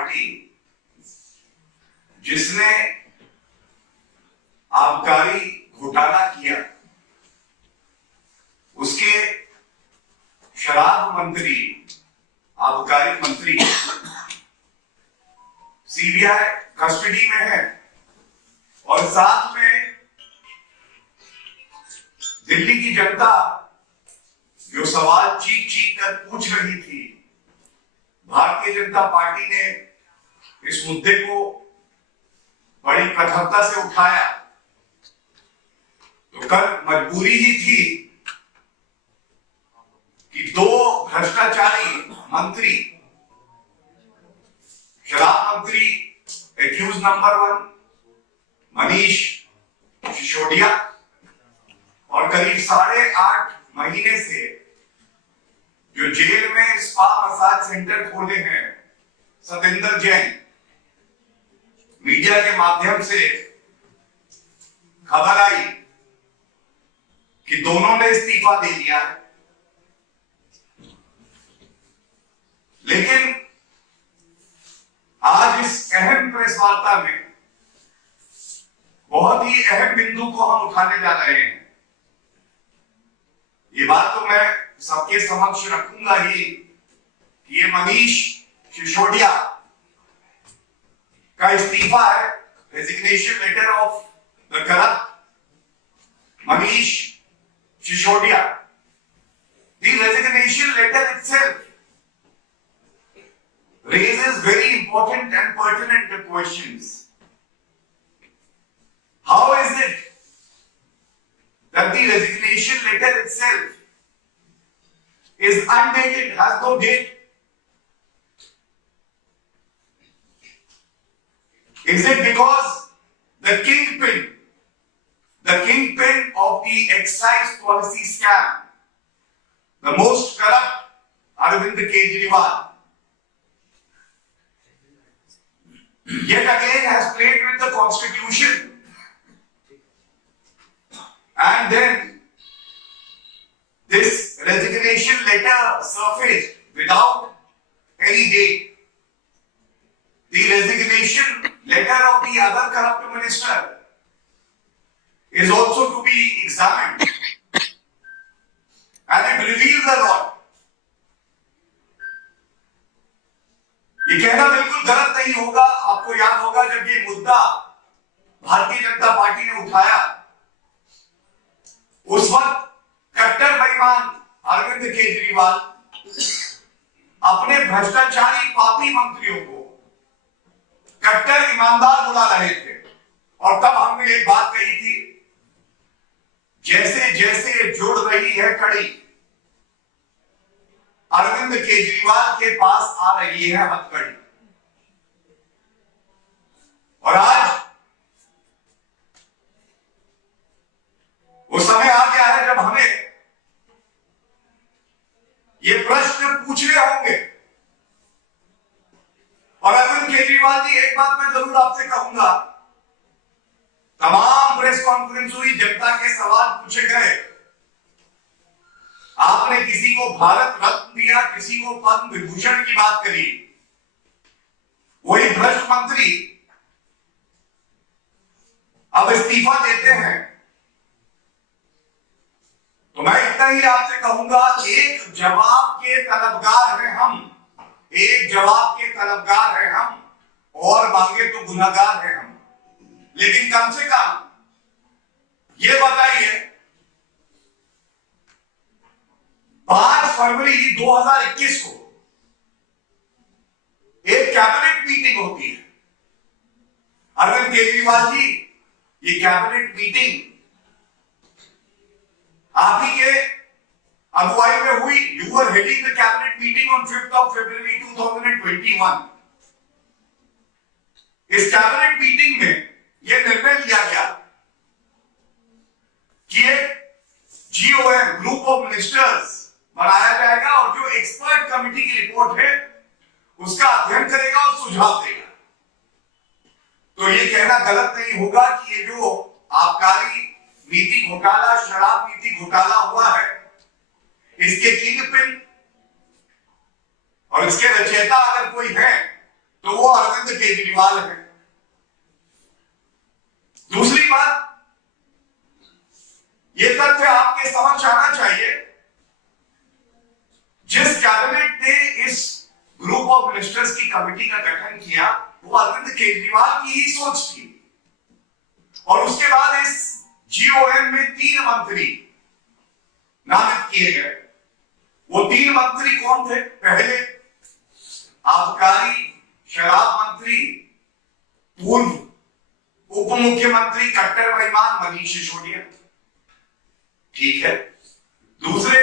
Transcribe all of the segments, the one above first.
Party जिसने आबकारी घोटाला किया, उसके शराब मंत्री, आबकारी मंत्री सीबीआई कस्टडी में है और साथ में दिल्ली की जनता जो सवाल चीख चीख कर पूछ रही थी, भारतीय जनता पार्टी ने इस मुद्दे को बड़ी कठोरता से उठाया। तो कल मजबूरी ही थी कि दो भ्रष्टाचारी मंत्री, शराब मंत्री एक्यूज नंबर 1 मनीष सिसोदिया और करीब 8.5 महीने से जो जेल में स्पा मसाज सेंटर खोले हैं सतेंद्र जैन, मीडिया के माध्यम से खबर आई कि दोनों ने इस्तीफा दे दिया है। लेकिन आज इस अहम प्रेस वार्ता में बहुत ही अहम बिंदु को हम उठाने जा रहे हैं। ये बात तो मैं सबके समक्ष रखूंगा ही कि ये मनीष सिसोदिया का इस्तीफा है, resignation letter of the corrupt Manish Sisodia. The resignation letter itself raises very important and pertinent questions. How is it that the resignation letter itself is undated, has no date? Is it because the kingpin of the excise policy scam, the most corrupt Arvind Kejriwal, yet again has played with the constitution, and then this resignation letter surfaced without any date. The resignation letter of the other corrupt minister is also to be examined, and it reveals a lot. ये कहना बिल्कुल गलत नहीं होगा। आपको याद होगा जब ये मुद्दा भारतीय जनता पार्टी ने उठाया, उस वक्त कट्टर बेईमान अरविंद केजरीवाल अपने भ्रष्टाचारी पापी मंत्रियों को कट्टर ईमानदार बुला रहे थे। और तब हमने एक बात कही थी, जैसे जैसे जुड़ रही है कड़ी, अरविंद केजरीवाल के पास आ रही है हथकड़ी। और आज वो समय आ गया है जब हमें ये प्रश्न पूछने होंगे। और अरविंद केजरीवाल जी, एक बात मैं जरूर आपसे कहूंगा, तमाम प्रेस कॉन्फ्रेंस हुई, जनता के सवाल पूछे गए, आपने किसी को भारत रत्न दिया, किसी को पद्म विभूषण की बात करी, वही भ्रष्ट मंत्री अब इस्तीफा देते हैं। तो मैं इतना ही आपसे कहूंगा, एक जवाब के तलबगार हैं हम, एक जवाब के तलबगार हैं हम, और मांगे तो गुनहगार हैं हम। लेकिन कम से कम ये बताइए, 5 फरवरी 2021 को एक कैबिनेट मीटिंग होती है। अरविंद केजरीवाल जी, ये कैबिनेट मीटिंग आप ही के अगुवाई में हुई। You were heading the cabinet meeting on 5 फरवरी 2021। इस कैबिनेट मीटिंग में यह निर्णय लिया गया कि एक GOM, ग्रुप ऑफ मिनिस्टर्स, बनाया जाएगा और जो एक्सपर्ट कमेटी की रिपोर्ट है उसका अध्ययन करेगा और सुझाव देगा। तो ये कहना गलत नहीं होगा कि ये जो आबकारी नीति घोटाला, शराब नीति घोटाला हुआ है, इसके किंगपिन और इसके रचयिता अगर कोई है तो वो अरविंद केजरीवाल है। दूसरी बात, ये तथ्य आपके समझ आना चाहिए, जिस कैबिनेट ने इस ग्रुप ऑफ मिनिस्टर्स की कमेटी का गठन किया वो अरविंद केजरीवाल की ही सोच थी। और उसके बाद इस जीओएम में 3 मंत्री नामित किए गए। वो 3 मंत्री कौन थे? पहले आबकारी शराब मंत्री, पूर्व उप मुख्यमंत्री कट्टर बेईमान मनीष सिसोदिया, ठीक है। दूसरे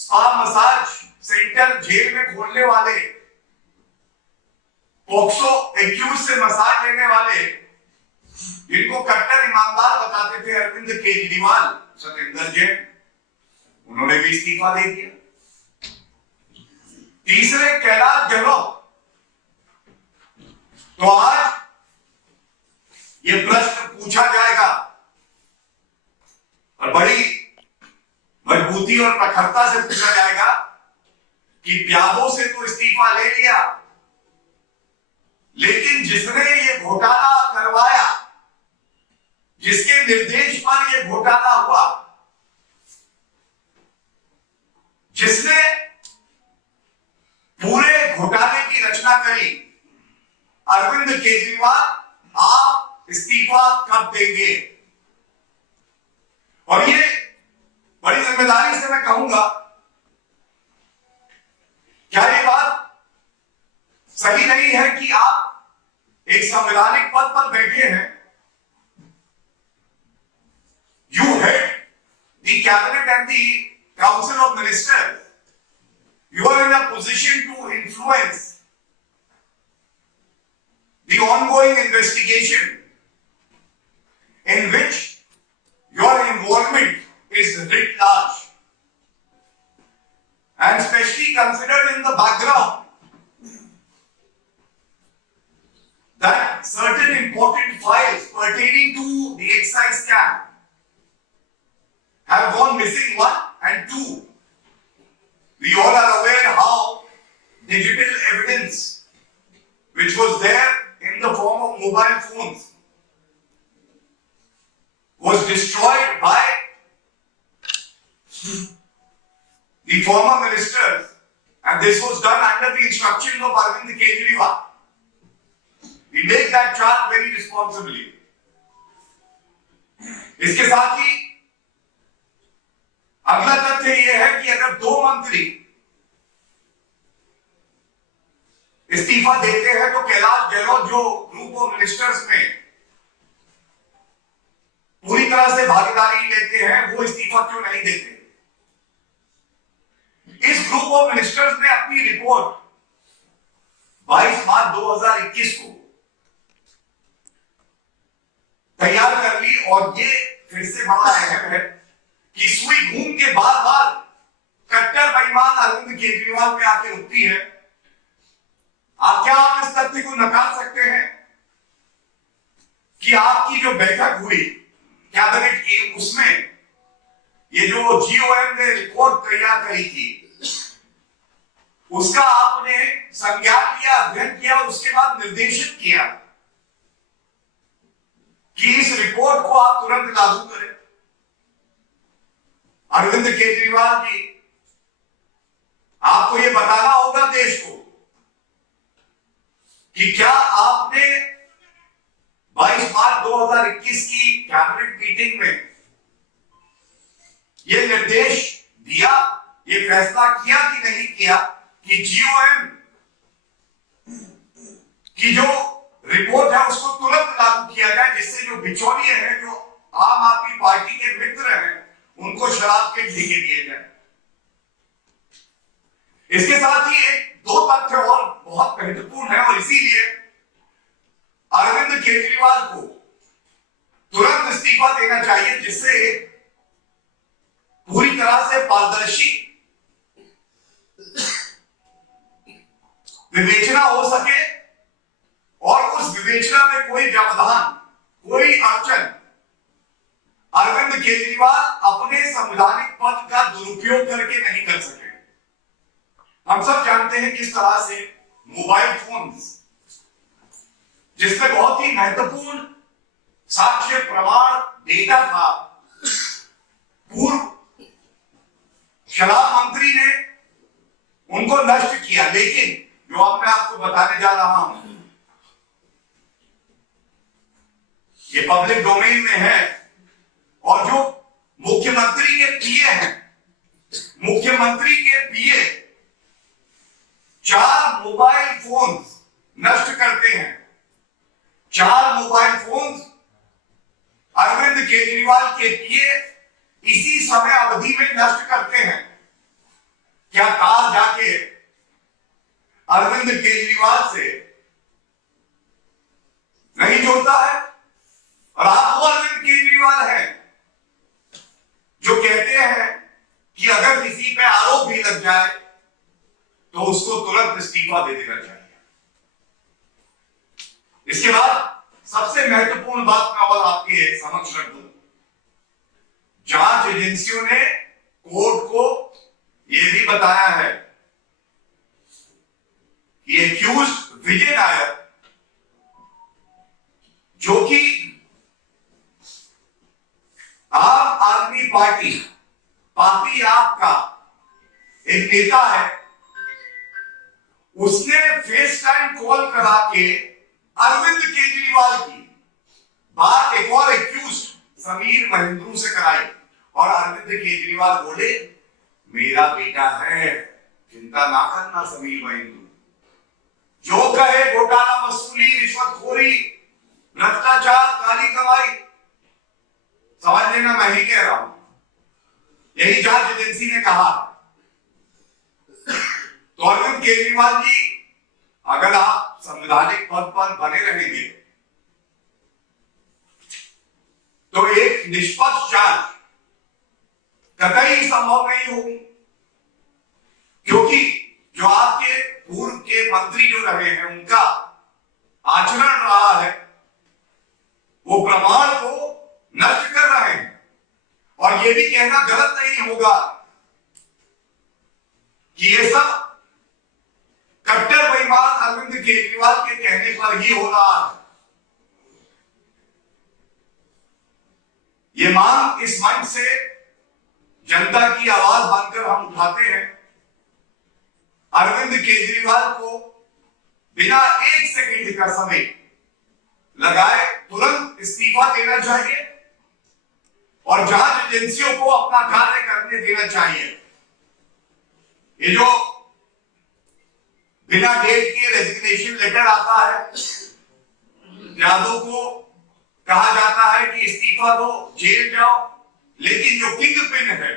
स्पा मसाज सेंटर जेल में खोलने वाले, पॉक्सो एक्यूज से मसाज लेने वाले, जिनको कट्टर ईमानदार बताते थे अरविंद केजरीवाल, सत्येंद्र जैन, उन्होंने भी इस्तीफा दे दिया। तीसरे कैलाश गहलोत। तो आज ये प्रश्न पूछा जाएगा और बड़ी मजबूती और प्रखरता से पूछा जाएगा कि प्यादों से तो इस्तीफा ले लिया, लेकिन जिसने ये घोटाला करवाया, जिसके निर्देश पर ये घोटाला हुआ, जिसने पूरे घोटाले की रचना करी, अरविंद केजरीवाल, आप इस्तीफा कब देंगे? और ये बड़ी जिम्मेदारी से मैं कहूंगा, क्या ये बात सही नहीं है कि आप एक संवैधानिक पद पर बैठे हैं, you head the cabinet and the council of ministers, you are in a position to influence the ongoing investigation in which your involvement is writ large, and especially considered in the background that certain important files pertaining to the excise scam have gone missing, 1 and 2. We all are aware how digital evidence, which was there in the form of mobile phones, was destroyed by the former ministers, and this was done under the instructions of Arvind Kejriwal. We make that charge very responsibly. इसके साथ ही अगला तथ्य यह है कि अगर 2 मंत्री इस्तीफा देते हैं तो कैलाश गहलोत, जो ग्रुप ऑफ मिनिस्टर्स में पूरी तरह से भागीदारी लेते हैं, वो इस्तीफा क्यों नहीं देते? इस ग्रुप ऑफ मिनिस्टर्स ने अपनी रिपोर्ट 22 मार्च 2021 को तैयार कर ली, और ये फिर से बड़ा अहम है कि सुई घूम के बार बार कट्टर बेईमान अरविंद केजरीवाल पे आके रुकती है। आप इस तथ्य को नकार सकते हैं कि आपकी जो बैठक हुई कैबिनेट की, उसमें ये जो जीओएम ने रिपोर्ट तैयार करी थी, उसका आपने संज्ञान लिया, अध्ययन किया, उसके बाद निर्देशित किया कि इस रिपोर्ट को आप तुरंत लागू करें। अरविंद केजरीवाल जी, आपको यह बताना होगा देश को कि क्या आपने 22 मार्च 2021 की कैबिनेट मीटिंग में यह निर्देश दिया, यह फैसला किया कि नहीं किया कि जीओएम की जो रिपोर्ट है उसको तुरंत लागू किया जाए, जिससे जो बिचौलिए हैं, जो आम आदमी पार्टी के मित्र हैं, उनको शराब के ठेके दिए जाए। इसके साथ ही 2 तथ्य और बहुत महत्वपूर्ण है, और इसीलिए अरविंद केजरीवाल को तुरंत इस्तीफा देना चाहिए, जिससे पूरी तरह से पारदर्शी विवेचना हो सके और उस विवेचना में कोई व्यवधान, कोई अड़चन अरविंद केजरीवाल अपने संवैधानिक पद का दुरुपयोग करके नहीं कर सके। हम सब जानते हैं किस तरह से मोबाइल फोन्स जिसमें बहुत ही महत्वपूर्ण साक्ष्य प्रमाण डेटा था, पूर्व शराब मंत्री ने उनको नष्ट किया। लेकिन जो अब मैं आपको बताने जा रहा हूं ये पब्लिक डोमेन में है। और जो मुख्यमंत्री के पीए हैं, मुख्यमंत्री के पीए 4 मोबाइल फोन नष्ट करते हैं। 4 मोबाइल फोन अरविंद केजरीवाल के पीए इसी समय अवधि में नष्ट करते हैं। क्या कार जाके अरविंद केजरीवाल से नहीं जोड़ता है? और आप वो अरविंद केजरीवाल हैं जो कहते हैं कि अगर किसी पे आरोप भी लग जाए तो उसको तुरंत इस्तीफा दे देना चाहिए। इसके बाद सबसे महत्वपूर्ण बात मैं और आपके समक्ष रख दूं, जांच एजेंसियों ने कोर्ट को यह भी बताया है कि एक्यूज्ड विजय नायर, जो कि आम आदमी पार्टी आपका एक नेता है, उसने फेस टाइम कॉल करा के अरविंद केजरीवाल की बात एक और एक्यूज्ड समीर महेंद्रू से कराई। और अरविंद केजरीवाल बोले मेरा बेटा है, चिंता ना करना समीर महेंद्रू, जो कहे घोटाला वसूली, रिश्वतखोरी, भ्रष्टाचार, काली कमाई, समझ लेना मैं ही कह रहा हूं। यही जांच एजेंसी ने कहा। तो अरविंद केजरीवाल जी, अगर आप संवैधानिक पद पर बने रहेंगे तो एक निष्पक्ष जांच कतई संभव नहीं होगी, क्योंकि जो आपके पूर्व के मंत्री जो रहे हैं उनका आचरण रहा है, वो प्रमाण को नष्ट कर रहे हैं। और ये भी कहना गलत नहीं होगा कि ये सब कट्टर बेईमान अरविंद केजरीवाल के कहने पर ही हो रहा है। ये मांग इस मंच से जनता की आवाज बनकर हम उठाते हैं। अरविंद केजरीवाल को बिना 1 सेकंड का समय लगाए तुरंत इस्तीफा देना चाहिए और जांच एजेंसियों को अपना कार्य करने देना चाहिए। ये जो बिना डेट के रेजिग्नेशन लेटर आता है, यादव को कहा जाता है कि इस्तीफा दो, जेल जाओ, लेकिन जो किंग पिन है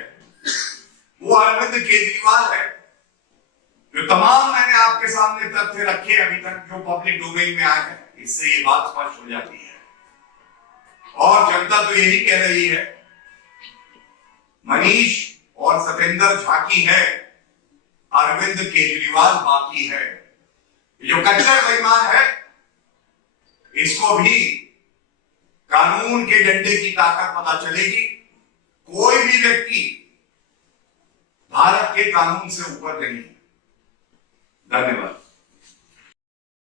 वो अरविंद केजरीवाल है। जो तमाम मैंने आपके सामने तथ्य रखे अभी तक जो पब्लिक डोमेन में आए हैं, इससे ये बात स्पष्ट हो जाती है। और जनता तो यही कह रही है, मनीष और सतेंद्र झांकी है, अरविंद केजरीवाल बाकी है। जो कट्टर बेईमान है, इसको भी कानून के डंडे की ताकत पता चलेगी। कोई भी व्यक्ति भारत के कानून से ऊपर नहीं है। धन्यवाद।